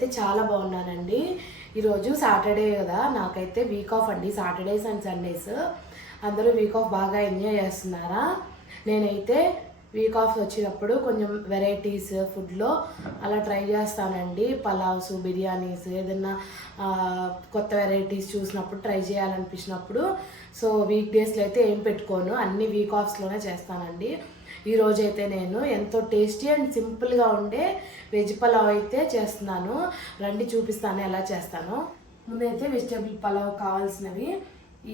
నేనైతే చాలా బాగున్నానండి. ఈరోజు సాటర్డే కదా, నాకైతే వీక్ ఆఫ్ అండి. సాటర్డేస్ అండ్ సండేస్ అందరూ వీక్ ఆఫ్ బాగా ఎంజాయ్ చేస్తున్నారా? నేనైతే వీక్ ఆఫ్ వచ్చినప్పుడు కొంచెం వెరైటీస్ ఫుడ్లో అలా ట్రై చేస్తానండి. పలావ్స్, బిర్యానీస్, ఏదైనా కొత్త వెరైటీస్ చూసినప్పుడు ట్రై చేయాలనిపించినప్పుడు. సో వీక్ డేస్లో అయితే ఏం పెట్టుకోను, అన్ని వీక్ ఆఫ్స్లోనే చేస్తానండి. ఈరోజు అయితే నేను ఎంతో టేస్టీ అండ్ సింపుల్గా ఉండే వెజ్ పలావ్ అయితే చేస్తున్నాను. రండి చూపిస్తాను ఎలా చేస్తాను. ముందైతే వెజిటేబుల్ పలావ్ కావాల్సినవి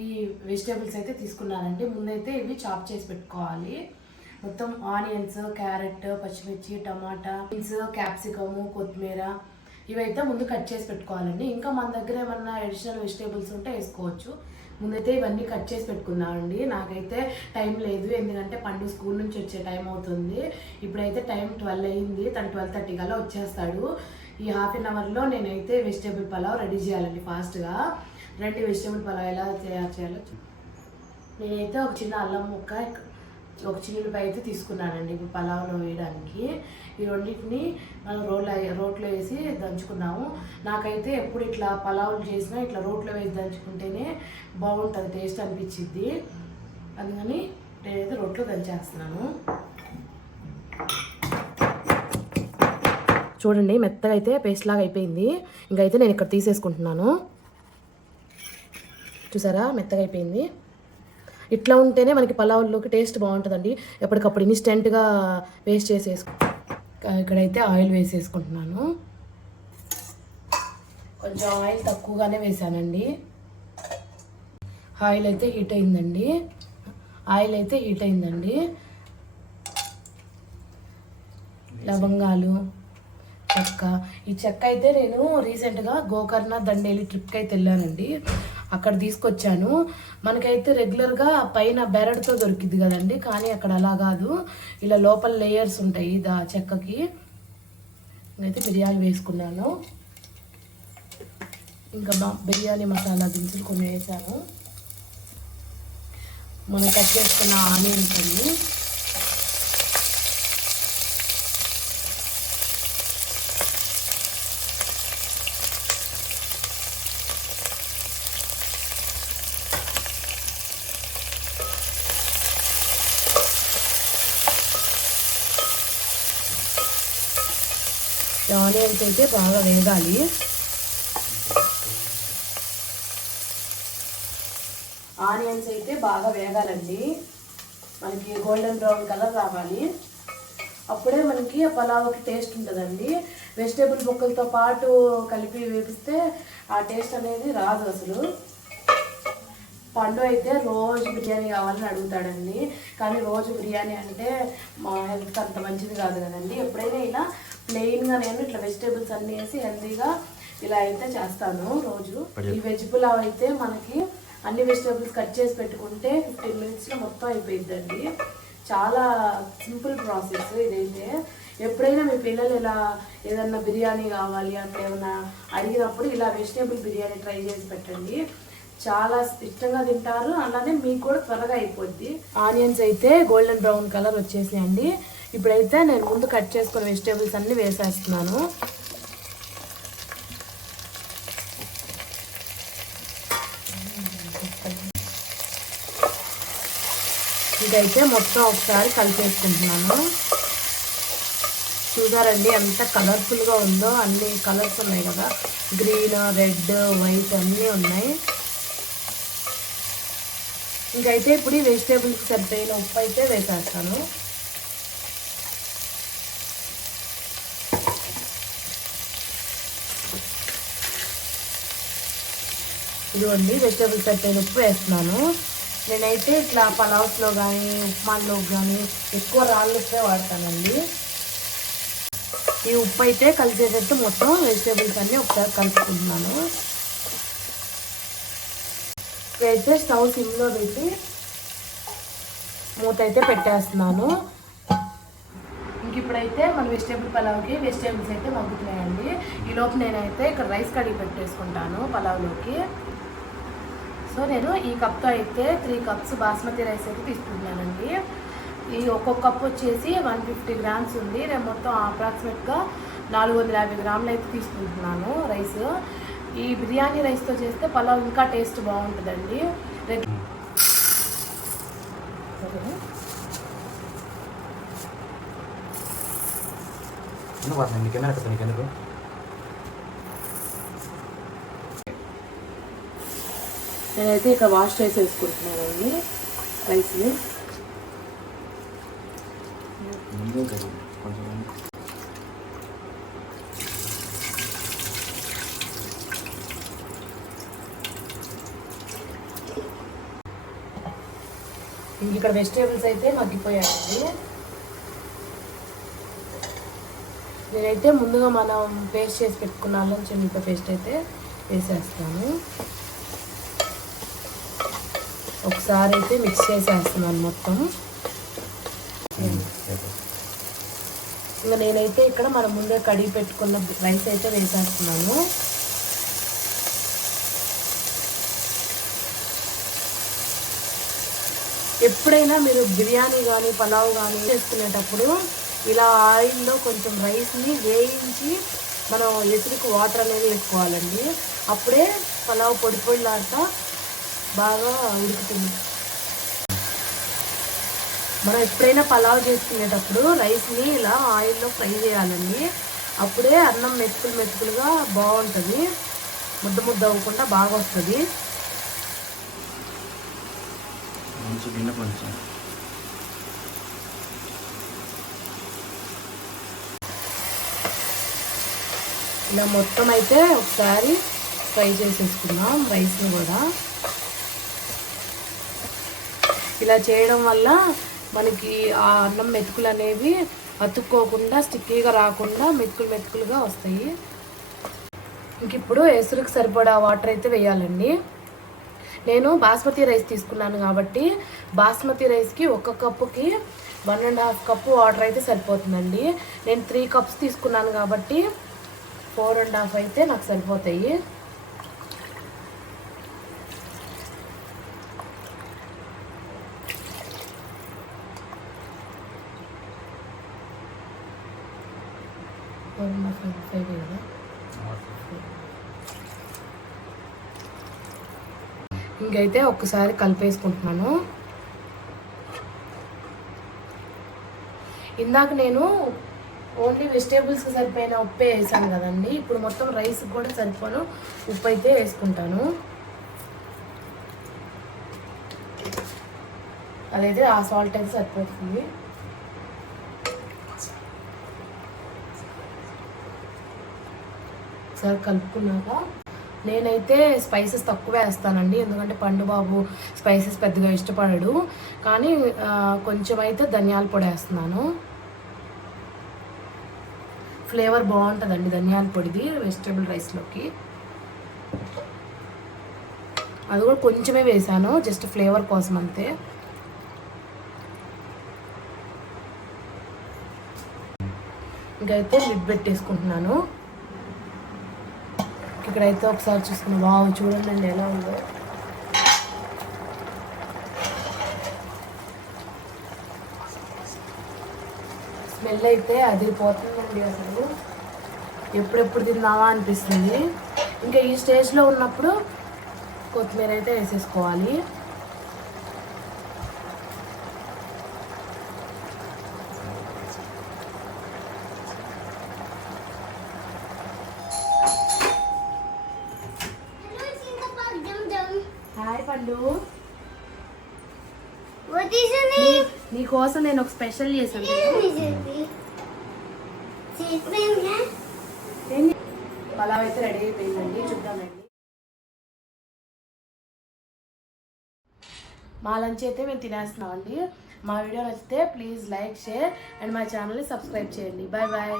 ఈ వెజిటేబుల్స్ అయితే తీసుకున్నానండి. ముందైతే ఇవి చాప్ చేసి పెట్టుకోవాలి. మొత్తం ఆనియన్స్, క్యారెట్, పచ్చిమిర్చి, టమాటా, బీన్స్, క్యాప్సికము, కొత్తిమీర ఇవైతే ముందు కట్ చేసి పెట్టుకోవాలండి. ఇంకా మన దగ్గర ఏమన్నా అడిషనల్ వెజిటేబుల్స్ ఉంటే వేసుకోవచ్చు. ముందైతే ఇవన్నీ కట్ చేసి పెట్టుకున్నామండి. నాకైతే టైం లేదు, ఎందుకంటే పండు స్కూల్ నుంచి వచ్చే టైం అవుతుంది. ఇప్పుడైతే టైం 12 అయింది, తను 12:30 కల్లా వచ్చేస్తాడు. ఈ హాఫ్ అన్ అవర్లో నేనైతే వెజిటేబుల్ పలావ్ రెడీ చేయాలండి ఫాస్ట్గా. రెండు వెజిటేబుల్ పలావ్ ఎలా తయారు చేయాలో నేనైతే ఒక చిన్న అల్లం ముక్క, ఒక చిన్నపై అయితే తీసుకున్నానండి ఇప్పుడు పలావ్లో వేయడానికి. ఈ రెండింటిని మనం రోట్లో వేసి దంచుకున్నాము. నాకైతే ఎప్పుడు ఇట్లా పలావులు చేసినా ఇట్లా రోట్లో వేసి దంచుకుంటేనే బాగుంటుంది, టేస్ట్ అనిపించిద్ది. అందుకని నేనైతే రోట్లో దంచేస్తున్నాను. చూడండి మెత్తగా అయితే పేస్ట్ లాగా అయిపోయింది. ఇంకైతే నేను ఇక్కడ తీసేసుకుంటున్నాను. చూసారా మెత్తగా అయిపోయింది. ఇట్లా ఉంటేనే మనకి పలావుల్లోకి టేస్ట్ బాగుంటుందండి. ఎప్పటికప్పుడు ఇన్స్టెంట్గా వేస్ట్ ఇక్కడైతే ఆయిల్ వేసేసుకుంటున్నాను. కొంచెం ఆయిల్ తక్కువగానే వేసానండి. ఆయిల్ అయితే హీట్ అయిందండి. లవంగాలు, చెక్క. ఈ చెక్క అయితే నేను రీసెంట్గా గోకర్ణ దండేలి ట్రిప్కి అయితే వెళ్ళానండి. అక్కడ తీసుకొచ్చాను. మనకైతే రెగ్యులర్గా పైన బెరడుతో దొరికిద్ది కదండి, కానీ అక్కడ అలా కాదు, ఇలా లోపల లేయర్స్ ఉంటాయి చెక్కకి. నేనైతే బిర్యానీ వేసుకున్నాను. ఇంకా బిర్యానీ మసాలా దినుసులు కొన్ని వేసాను. మనం కట్ చేసుకున్న ఆనియన్స్ అన్ని, ఆనియన్స్ అయితే బాగా వేగాలి. ఆనియన్స్ అయితే బాగా వేగాలండి. మనకి గోల్డెన్ బ్రౌన్ కలర్ రావాలి. అప్పుడే మనకి పలావ్కి టేస్ట్ ఉంటుందండి. వెజిటేబుల్ ముక్కలతో పాటు కలిపి వేపిస్తే ఆ టేస్ట్ అనేది రాదు అసలు. పండు అయితే రోజు బిర్యానీ కావాలని అడుగుతాడండి, కానీ రోజు బిర్యానీ అంటే మా హెల్త్కి అంత మంచిది కాదు కదండి. ఎప్పుడైనా ఇలా ప్లెయిన్గా నేను ఇట్లా వెజిటేబుల్స్ అన్నీ వేసి హెల్తీగా ఇలా అయితే చేస్తాను రోజు. ఈ వెజ్ పులావ్ అయితే మనకి అన్ని వెజిటేబుల్స్ కట్ చేసి పెట్టుకుంటే 15 minutesలో మొత్తం అయిపోయిద్దండి. చాలా సింపుల్ ప్రాసెస్ ఇదైతే. ఎప్పుడైనా మీ పిల్లలు ఇలా ఏదన్నా బిర్యానీ కావాలి అంటే ఏమన్నా అడిగినప్పుడు ఇలా వెజిటేబుల్ బిర్యానీ ట్రై చేసి పెట్టండి. చాలా ఇష్టంగా తింటారు, అలానే మీకు కూడా త్వరగా అయిపోద్ది. ఆనియన్స్ అయితే గోల్డెన్ బ్రౌన్ కలర్ వచ్చేసాయండి. ఇప్పుడైతే నేను ముందు కట్ చేసుకున్న వెజిటేబుల్స్ అన్నీ వేసేస్తున్నాను. ఇదైతే మొత్తం ఒకసారి కలిపేసుకుంటున్నాను. చూసారండి ఎంత కలర్ఫుల్గా ఉందో, అన్ని కలర్స్ ఉన్నాయి కదా, గ్రీన్, రెడ్, వైట్ అన్నీ ఉన్నాయి. ఇంకైతే ఇప్పుడు ఈ వెజిటేబుల్స్ సరిపోయిన ఉప్పు అయితే వేసేస్తాను. ఇదిగోండి వెజిటేబుల్స్ సరిపోయిన ఉప్పు వేస్తున్నాను. నేనైతే ఇట్లా పలావ్స్లో కానీ ఉప్మాల్లో కానీ ఎక్కువ రాళ్ళ ఉప్పే వాడతానండి. ఈ ఉప్పు అయితే కలిసేటట్టు మొత్తం వెజిటేబుల్స్ అన్నీ ఒకసారి కలుపుకుంటున్నాను. ఇప్పుడైతే స్టవ్ సిమ్లో పెట్టి మూత అయితే పెట్టేస్తున్నాను. ఇంక ఇప్పుడైతే మన వెజిటేబుల్ పలావ్కి వెజిటేబుల్స్ అయితే మగ్గుతున్నాయండి. ఈలోపు నేనైతే ఇక్కడ రైస్ కడిగి పెట్టేసుకుంటాను పలావ్లోకి. సో నేను ఈ కప్తో అయితే 3 cups బాస్మతి రైస్ అయితే తీసుకుంటున్నానండి. ఈ ఒక్కొక్క కప్ వచ్చేసి 150 grams ఉంది. నేను మొత్తం అప్రాక్సిమేట్గా 450 గ్రాములు అయితే తీసుకుంటున్నాను రైస్. ఈ బిర్యానీ రైస్తో చేస్తే పలావ్ ఇంకా టేస్ట్ బాగుంటుందండి. నేనైతే ఇక్కడ వాష్ చేసి వేసుకుంటున్నానండి రైస్ని. ఇక్కడ వెజిటేబుల్స్ అయితే మగ్గిపోయాయండి. నేనైతే ముందుగా మనం పేస్ట్ చేసి పెట్టుకున్న అల్లం చిన్నతో పేస్ట్ అయితే వేసేస్తాను. ఒకసారి అయితే మిక్స్ చేసేస్తున్నాను మొత్తం. ఇంకా నేనైతే ఇక్కడ మనం ముందే కడిగి పెట్టుకున్న రైస్ అయితే వేసేస్తున్నాను. ఎప్పుడైనా మీరు బిర్యానీ కానీ పలావ్ కానీ చేసుకునేటప్పుడు ఇలా ఆయిల్లో కొంచెం రైస్ని వేయించి మనం ఎసురుకు వాటర్ అనేది వేసుకోవాలండి. అప్పుడే పలావ్ పొడి పొడిలాడుతా బాగా ఉడుకుతుంది. మనం ఎప్పుడైనా పలావ్ చేసుకునేటప్పుడు రైస్ని ఇలా ఆయిల్లో ఫ్రై చేయాలండి. అప్పుడే అన్నం మెతుకులుగా బాగుంటుంది, ముద్ద ముద్ద అవ్వకుండా బాగా వస్తుంది. ఇలా మొత్తం అయితే ఒకసారి ఫ్రై చేసేసుకుందాం రైస్ని కూడా. ఇలా చేయడం వల్ల మనకి ఆ అన్నం మెతుకులు అనేవి అతుక్కోకుండా స్టిక్కీగా రాకుండా మెతుకులుగా వస్తాయి. ఇంక ఇప్పుడు ఎసురుకు సరిపడా వాటర్ అయితే వేయాలండి. నేను బాస్మతి రైస్ తీసుకున్నాను కాబట్టి బాస్మతి రైస్కి 1 కప్పుకి 1.5 కప్పు వాటర్ అయితే సరిపోతుందండి. నేను 3 కప్స్ తీసుకున్నాను కాబట్టి 4.5 అయితే నాకు సరిపోతాయి. ఇంకైతే ఒక్కసారి కలిపేసుకుంటున్నాను. ఇందాక నేను ఓన్లీ వెజిటేబుల్స్కి సరిపోయిన ఉప్పే వేసాను కదండి. ఇప్పుడు మొత్తం రైస్కి కూడా సరిపోను ఉప్పు అయితే వేసుకుంటాను. అదైతే ఆ సాల్ట్ అయితే సరిపోతుంది. ఒకసారి కలుపుకున్నాక నేనైతే స్పైసెస్ తక్కువ వేస్తానండి, ఎందుకంటే పండు బాబు స్పైసెస్ పెద్దగా ఇష్టపడడు. కానీ కొంచెం అయితే ధనియాల పొడి వేస్తున్నాను. ఫ్లేవర్ బాగుంటుందండి ధనియాల పొడిది వెజిటేబుల్ రైస్లోకి. అది కూడా కొంచెమే వేసాను, జస్ట్ ఫ్లేవర్ కోసం అంతే. ఇంకైతే లిడ్ పెట్టేసుకుంటున్నాను. ఇక్కడైతే ఒకసారి చూసుకున్నాం. వావ్, చూడండి ఎలా ఉందో. స్మెల్ అయితే అదిరిపోతుందండి. అసలు ఎప్పుడెప్పుడు తిన్నావా అనిపిస్తుంది. ఇంకా ఈ స్టేజ్లో ఉన్నప్పుడు కొత్తిమీర అయితే వేసేసుకోవాలి. హాయ్ పండు, నీకోసం నేను ఒక స్పెషల్ చేశాను. పలావ్ అయితే రెడీ అయిపోయిందండి, చూద్దామండి. మా లంచ్ అయితే మేము తినేస్తున్నామండి. మా వీడియో నచ్చితే ప్లీజ్ లైక్, షేర్ అండ్ మా ఛానల్ని సబ్స్క్రైబ్ చేయండి. Bye bye.